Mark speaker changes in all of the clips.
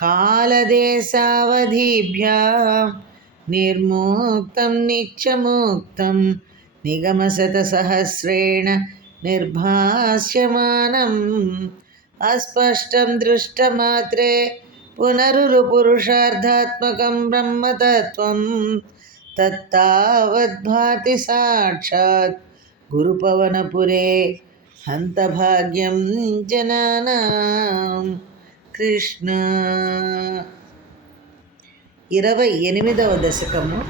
Speaker 1: कालदेशावधिभ्या निर्मोक्तं नित्यमुक्तं निगमशतसहस्रेण निर्भास्यमानम् अस्पष्टं दृष्टमात्रे पुनरुरुपुरुषार्थात्मकं ब्रह्मतत्त्वं तत्तावद्भाति साक्षात् गुरुपवनपुरे हन्तभाग्यं जनानाम् కృష్ణ. ఇరవై ఎనిమిదవ దశకము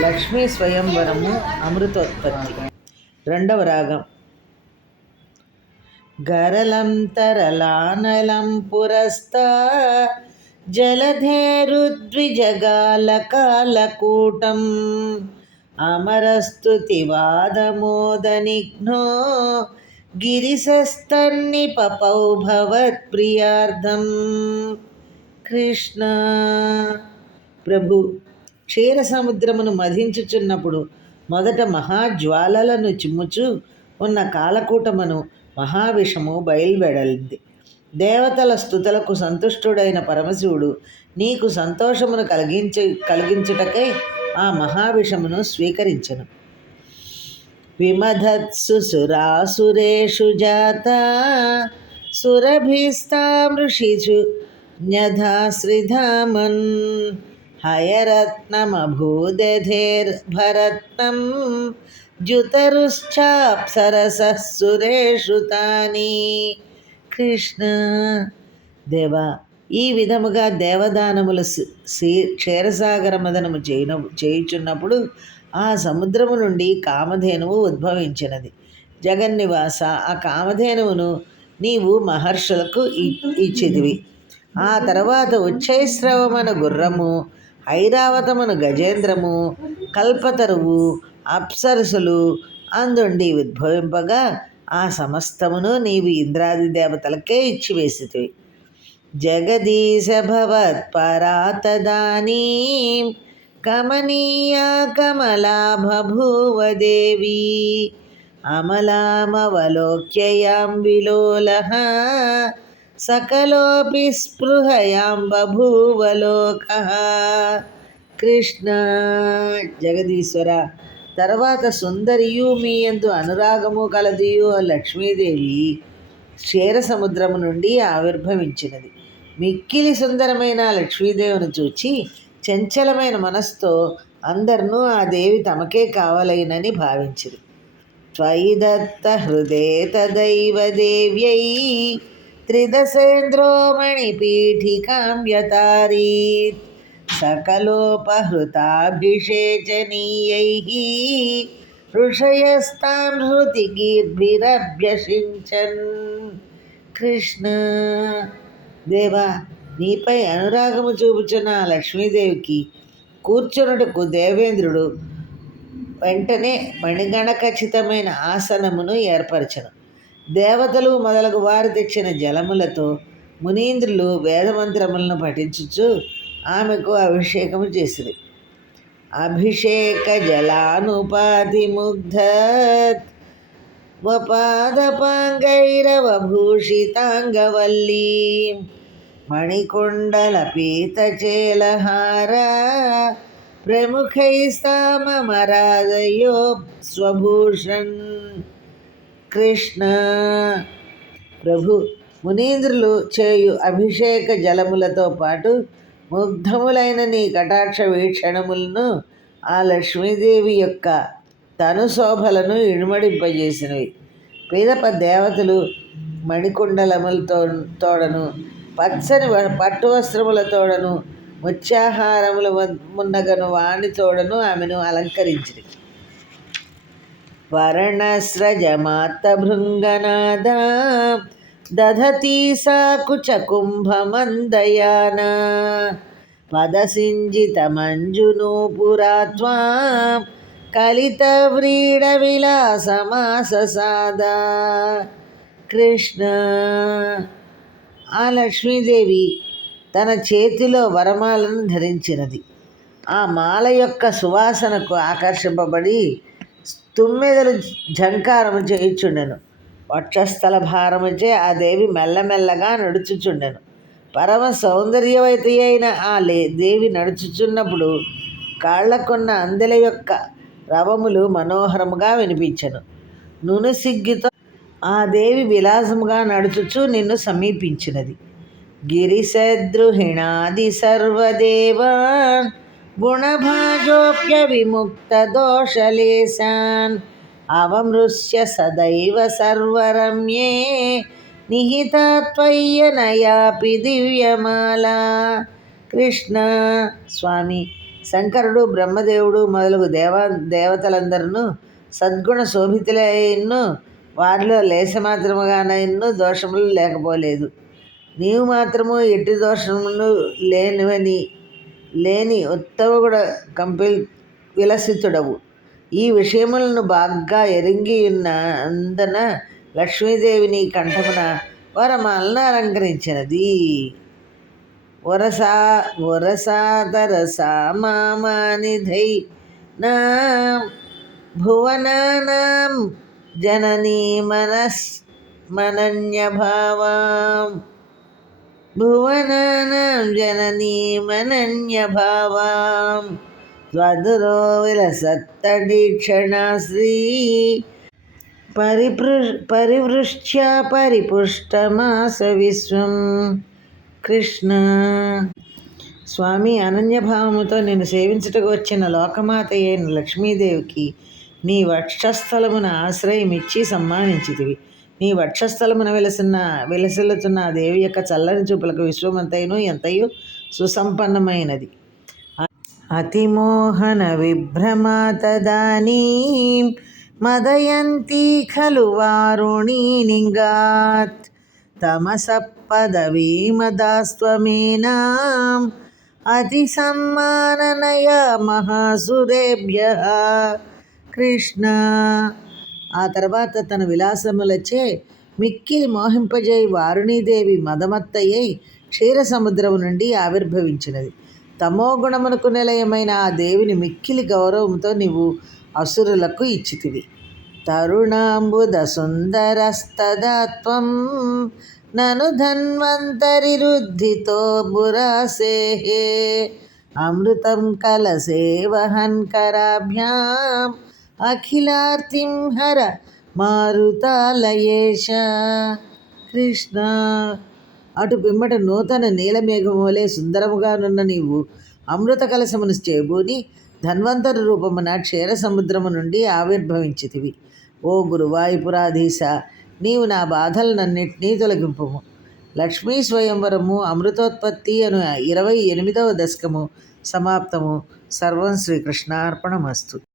Speaker 1: లక్ష్మీ స్వయంవరము అమృతోత్పత్తి. రెండవ రాగం. గరలం తరలానలం పురస్తా జలధేరుద్విజగాలకాలకూటం అమరస్తుతివాదమోదనిఘ్నో గిరిశస్తన్నిపపౌ భవత్ప్రియార్థం కృష్ణ. ప్రభు క్షీర సముద్రమును మధించుచున్నప్పుడు మొదట మహాజ్వాలలను చిమ్ముచు ఉన్న కాలకూటమును మహావిషము బయలువెడలింది. దేవతల స్థుతులకు సంతుష్టుడైన పరమశివుడు నీకు సంతోషమును కలిగించ కలిగించుటకై ఆ మహావిషమును స్వీకరించను. విమధత్సు సురాసురేషు జాత సురభిస్తామృషిషు న్యధాశ్రిధామన్ హయరత్నమభూదధేర్భరత్నం జుతరుశ్చాప్సరసः సురేషు తాని కృష్ణ దేవ ఈ విధముగా దేవదానముల క్షీరసాగర మదనము చేయన చేయుచున్నప్పుడు ఆ సముద్రము నుండి కామధేనువు ఉద్భవించినది. జగన్నివాస ఆ కామధేనువును నీవు మహర్షులకు ఇచ్చిదివి ఆ తర్వాత ఉచ్చైశ్రవమన గుర్రము ఐరావతమును గజేంద్రము కల్పతరువు అప్సరసులు అందుండి ఉద్భవింపగా ఆ సమస్తమును నీవు ఇంద్రాది దేవతలకే ఇచ్చివేసితివి. జగదీశ భవత్ పరాతదానీ కమనీయా కమలాభూవదేవీ బభూవ అమలామవలోక్యయాం సకలోపి స్పృహయాం బభూవలోక కృష్ణ జగదీశ్వర తర్వాత సుందరియు మీ ఎందు అనురాగము కలదియు లక్ష్మీదేవి క్షీర సముద్రము నుండి ఆవిర్భవించినది. మిక్కిలి సుందరమైన లక్ష్మీదేవిని చూచి చంచలమైన మనస్తో అందరినూ ఆ దేవి తమకే కావలైనని భావించింది త్వయి దత్త హృదే తదైవ దేవ్యై త్రిదశేంద్రోమణి పీఠికాం యతారీత్ సకలోపహృతాభిషేచనీయై ఋషయస్తాం హృతిగీర్భిరభ్యసించన్ కృష్ణ దేవా నీపై అనురాగము చూపుచున్న లక్ష్మీదేవికి కూర్చున్నటకు దేవేంద్రుడు వెంటనే మణిగణ ఖచ్చితమైన ఆసనమును ఏర్పరచను. దేవతలు మొదలగు వారు తెచ్చిన జలములతో మునీంద్రులు వేదమంత్రములను పఠించుచు ఆమెకు అభిషేకము చేసిరి. అభిషేక జలానుపాధి ముగ్ధ వపాదపాంగైరవభూషితాంగవల్లీ. మణికొండలపీతచేలహార ప్రముఖైస్తామరాజయో స్వభూషణ్ కృష్ణ. ప్రభు మునీంద్రులు చేయు అభిషేక జలములతో పాటు ముగ్ధములైన నీ కటాక్ష వీక్షణములను ఆ లక్ష్మీదేవి యొక్క తను శోభలను ఇనుమడింపజేసినవి. పీదప దేవతలు మణికుండలములతో తోడను పచ్చని పట్టు వస్త్రములతోడను ముత్యాహారముల మున్నగను వాణి తోడను ఆమెను అలంకరించింది వర్ణస్రజమాత్తభృంగనాద దధతి సా కలిత పదసింజితమంజునూపురా త్వాం కలితవ్రీడవిలాసమాససాదా కృష్ణ ఆ లక్ష్మీదేవి తన చేతిలో వరమాలను ధరించినది. ఆ మాల యొక్క సువాసనకు ఆకర్షింపబడి తుమ్మెదలు ఝంకారము చేయుచుండెను. వక్షస్థల భారముచే ఆ దేవి మెల్లమెల్లగా నడుచుచుండెను. పరమ సౌందర్యవతి అయిన ఆ లే దేవి నడుచుచున్నప్పుడు కాళ్ళకున్న అందెల యొక్క రవములు మనోహరముగా వినిపించను. నునుసిగ్గితో ఆ దేవి విలాసముగా నడుచుచు నిన్ను సమీపించినది. గిరిసద్రుహిణాది సర్వదేవాన్ గుణభాజోప్య విముక్త దోషలేశాన్ అవమృశ్య సదైవ సర్వరమ్యే నిహితాత్వయ్యనయాపి దివ్యమాల. కృష్ణ స్వామి శంకరుడు బ్రహ్మదేవుడు మొదలగు దేవ దేవతలందరూ సద్గుణ శోభితులైన్ను వారిలో లేశమాత్రముగానైన్ను దోషములు లేకపోలేదు. నీవు మాత్రము ఎట్టి దోషములు లేనివని లేని ఉత్తముడు కూడా కంపిల్ విలసితుడవు. ఈ విషయములను బాగా ఎరింగి ఉన్న అందన లక్ష్మీదేవిని కంఠమున వరమాలను అలంకరించినది. వరసా వరసాదరసా మామానిధై నా భువనానాం జననీ మనస్ మనన్యభావాం భువనానాం జననీ మనన్యభావాం స్వదురో విలసత్తడీక్షణా శ్రీ పరిపృ పరివృష్ట్య పరిపుష్టమాస విశ్వం కృష్ణ స్వామి అనన్యభావముతో నేను సేవించుటకు వచ్చిన లోకమాత అయిన లక్ష్మీదేవికి నీ వక్షస్థలమున ఆశ్రయమిచ్చి సమ్మానించితివి. నీ వక్షస్థలమున వెలసిన వెలసిల్లుతున్న ఆ దేవి యొక్క చల్లని చూపులకు విశ్వమంతయును ఎంతయు సుసంపన్నమైనది. అతిమోహన విభ్రమాతదానీ మదయంతి ఖలు వారుణీ నింగాత్. తమసపదవీమదాస్త్వమేనాం అతి సమ్మాననయ మహాసురేభ్య. కృష్ణ. ఆ తర్వాత తన విలాసములచే మిక్కిలి మోహింపజేయి వారుణీదేవి మదమత్తయ్యై క్షీర సముద్రము నుండి ఆవిర్భవించినది. తమో గుణమునకు నిలయమైన ఆ దేవిని మిక్కిలి గౌరవంతో నీవు అసురులకు ఇచ్చితివి. తరుణాంబుద సుందరస్తదత్వం నను ధన్వంతరి రుద్ధితో బురాసేహే. అమృతం కలసేవహన్ కరాభ్యాం అఖిలార్తిం హర మారుతాలయేష. కృష్ణ. అటు పిమ్మట నూతన నీలమేఘమోలే సుందరముగానున్న నీవు అమృత కలశమును చేబూని ధన్వంతర రూపమున క్షీర సముద్రము నుండి ఆవిర్భవించితివి. ఓ గురువాయుపురాధీశ నీవు నా బాధలనన్నింటినీ తొలగింపుము. లక్ష్మీ స్వయంవరము అమృతోత్పత్తి అను ఇరవై ఎనిమిదవ దశకము సమాప్తము. సర్వం శ్రీకృష్ణార్పణమస్తు.